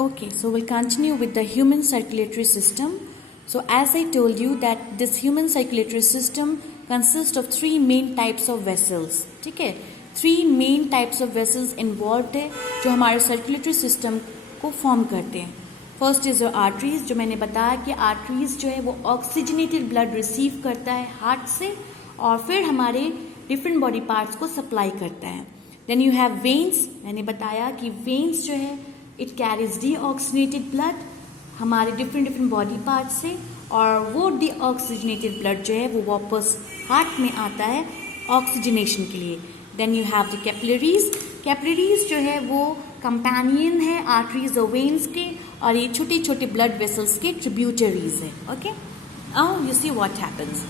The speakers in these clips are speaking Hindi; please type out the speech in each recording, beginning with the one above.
Okay, so we'll continue with the human circulatory system. So as I told you that this human circulatory system consists of three main types of vessels. ठीक है, three main types of vessels involved है जो हमारे circulatory system को form करते हैं. फर्स्ट इज योर आर्टरीज, जो मैंने बताया कि आर्टरीज जो है वो ऑक्सीजनेटेड ब्लड रिसीव करता है हार्ट से और फिर हमारे डिफरेंट बॉडी पार्ट्स को सप्लाई करता है. देन यू हैव वेन्स, मैंने बताया कि वेन्स जो है इट कैरीज डीऑक्सीजनेटेड ब्लड हमारे डिफरेंट बॉडी पार्ट से और वो डीऑक्सीजनेटेड ब्लड जो है वो वापस हार्ट में आता है ऑक्सीजनेशन के लिए. Then you have the capillaries. Capillaries जो है वो कंपेनियन है आर्टरीज और वेन्स के और ये छोटे छोटे ब्लड वेसल्स के ट्रिब्यूटरीज है. Okay, now you see what happens.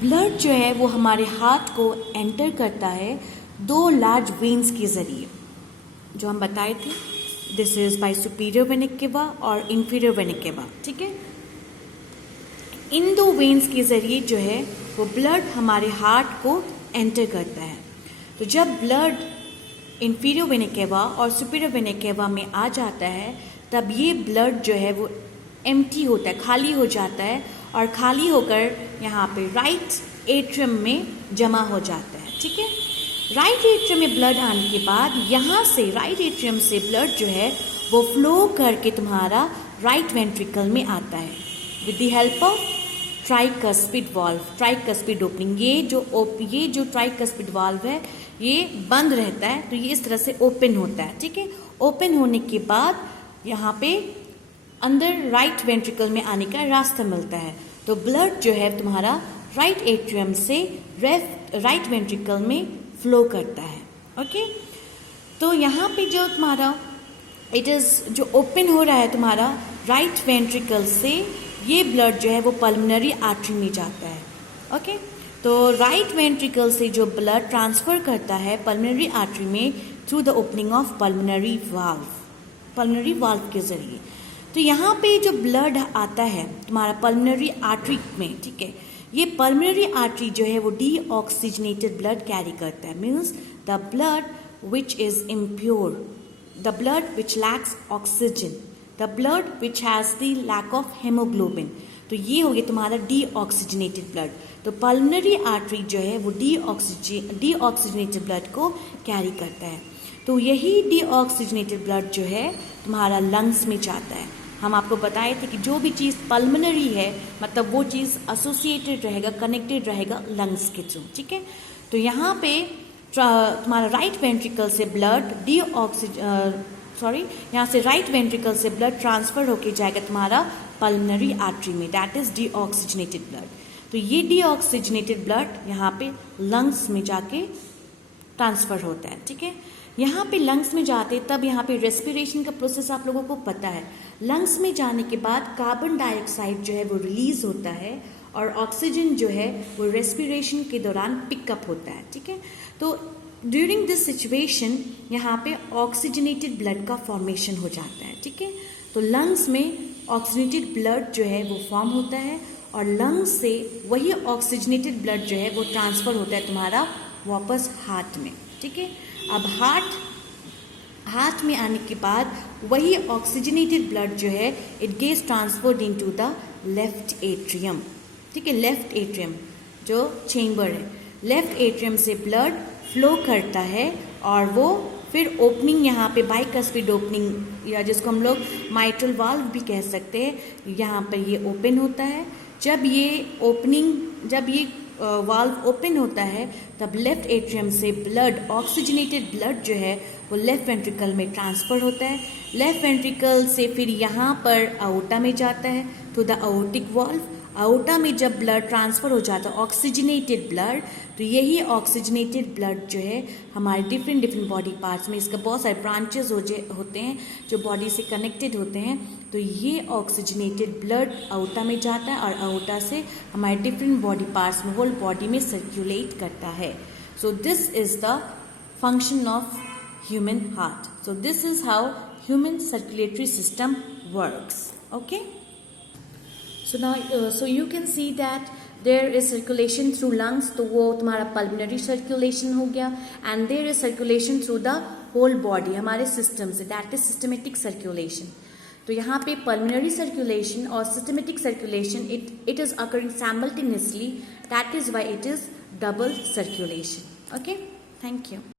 Blood जो है वो हमारे हाथ को एंटर करता है दो लार्ज वेन्स के जरिए जो हम बताए थे. दिस इज बाय सुपीरियर वेनिक केवा और इंफीरियर वेनिक केवा. ठीक है, इन दो वेन्स के जरिए जो है वो ब्लड हमारे हार्ट को एंटर करता है. तो जब ब्लड इंफीरियर वेनिक केवा और सुपीरियर वेनिक केवा में आ जाता है तब ये ब्लड जो है वो एम्प्टी होता है, खाली हो जाता है और खाली होकर यहाँ पे राइट एट्रियम में जमा हो जाता है. ठीक है, राइट एट्रियम में ब्लड आने के बाद यहाँ से राइट एट्रियम से ब्लड जो है वो फ्लो करके तुम्हारा राइट वेंट्रिकल में आता है with the help of tricuspid valve, tricuspid opening. ये जो ट्राइकस्पिड वाल्व है ये बंद रहता है तो ये इस तरह से ओपन होता है. ठीक है, ओपन होने के बाद यहाँ पे अंदर राइट वेंट्रिकल में आने का रास्ता मिलता है. तो ब्लड जो है तुम्हारा राइट एट्रियम से राइट वेंट्रिकल में फ्लो करता है. ओके, तो यहाँ पे जो तुम्हारा जो ओपन हो रहा है तुम्हारा राइट वेंट्रिकल से ये ब्लड जो है वो पल्मोनरी आर्टरी में जाता है. ओके, तो राइट वेंट्रिकल से जो ब्लड ट्रांसफर करता है पल्मोनरी आर्टरी में through the opening of pulmonary valve के जरिए. तो यहाँ पे जो ब्लड आता है तुम्हारा पल्मोनरी आर्टरी में, ठीक है, ये पल्मोनरी आर्टरी जो है वो डीऑक्सीजनेटेड ब्लड कैरी करता है. Means the blood which is impure, the blood which lacks oxygen, the blood which has the lack of haemoglobin. तो ये हो गया तुम्हारा डीऑक्सीजनेटेड ब्लड. तो पल्मोनरी आर्टरी जो है वो डीऑक्सीजनेटेड ब्लड को कैरी करता है. तो यही डीऑक्सीजनेटेड ब्लड जो है तुम्हारा लंग्स में जाता है. हम आपको बताए थे कि जो भी चीज़ पल्मोनरी है मतलब वो चीज़ एसोसिएटेड रहेगा, कनेक्टेड रहेगा लंग्स के थ्रू. ठीक है, तो यहाँ पे तुम्हारा राइट वेंट्रिकल से ब्लड यहाँ से राइट वेंट्रिकल से ब्लड ट्रांसफर होके जाएगा तुम्हारा पल्मोनरी आर्टरी में, दैट इज डीऑक्सीजनेटेड ब्लड. तो ये डीऑक्सीजनेटेड ब्लड यहाँ पे लंग्स में जाके ट्रांसफर होता है. ठीक है, यहाँ पे लंग्स में जाते तब यहाँ पे रेस्पिरेशन का प्रोसेस आप लोगों को पता है. लंग्स में जाने के बाद कार्बन डाइऑक्साइड जो है वो रिलीज होता है और ऑक्सीजन जो है वो रेस्पिरेशन के दौरान पिकअप होता है. ठीक है, तो ड्यूरिंग दिस सिचुएशन यहाँ पे ऑक्सीजनेटेड ब्लड का फॉर्मेशन हो जाता है. ठीक है, तो लंग्स में ऑक्सीजनेटेड ब्लड जो है वो फॉर्म होता है और लंग्स से वही ऑक्सीजनेटेड ब्लड जो है वो ट्रांसफर होता है तुम्हारा वापस हार्ट में. ठीक है, अब हार्ट में आने के बाद वही ऑक्सीजनेटेड ब्लड जो है it gets transferred into the left atrium. ठीक है, लेफ्ट एट्रियम जो चेम्बर है, लेफ्ट एट्रियम से ब्लड फ्लो करता है और वो फिर ओपनिंग यहाँ पे बाइकस्पिड ओपनिंग या जिसको हम लोग माइट्रल वाल्व भी कह सकते हैं, यहाँ पर ये ओपन होता है. जब ये वाल्व ओपन होता है तब लेफ्ट एट्रियम से ब्लड ऑक्सीजनेटेड ब्लड जो है वो लेफ्ट वेंट्रिकल में ट्रांसफर होता है. लेफ्ट वेंट्रिकल से फिर यहाँ पर आउटा में जाता है to the aortic valve. Aorta में जब ब्लड ट्रांसफर हो जाता है ऑक्सीजनेटेड ब्लड, तो यही ऑक्सीजनेटेड ब्लड जो है हमारे डिफरेंट बॉडी पार्ट्स में, इसका बहुत सारे ब्रांचेस होते हैं जो बॉडी से कनेक्टेड होते हैं. तो ये ऑक्सीजनेटेड ब्लड आउटा में जाता है और आउटा से हमारे डिफरेंट बॉडी पार्ट्स में होल बॉडी में सर्कुलेट करता है. So this is the function of human heart. So this is how human circulatory system works. Okay, so now so you can see that there is circulation through lungs, तो वो तुम्हारा pulmonary circulation हो गया, and there is circulation through the whole body, हमारे सिस्टम से, दैट इज सिस्टमेटिक सर्कुलेशन। तो यहाँ पे पल्मोनरी सर्कुलेशन और systematic circulation it is occurring simultaneously, that is why it is double circulation. Okay, thank you.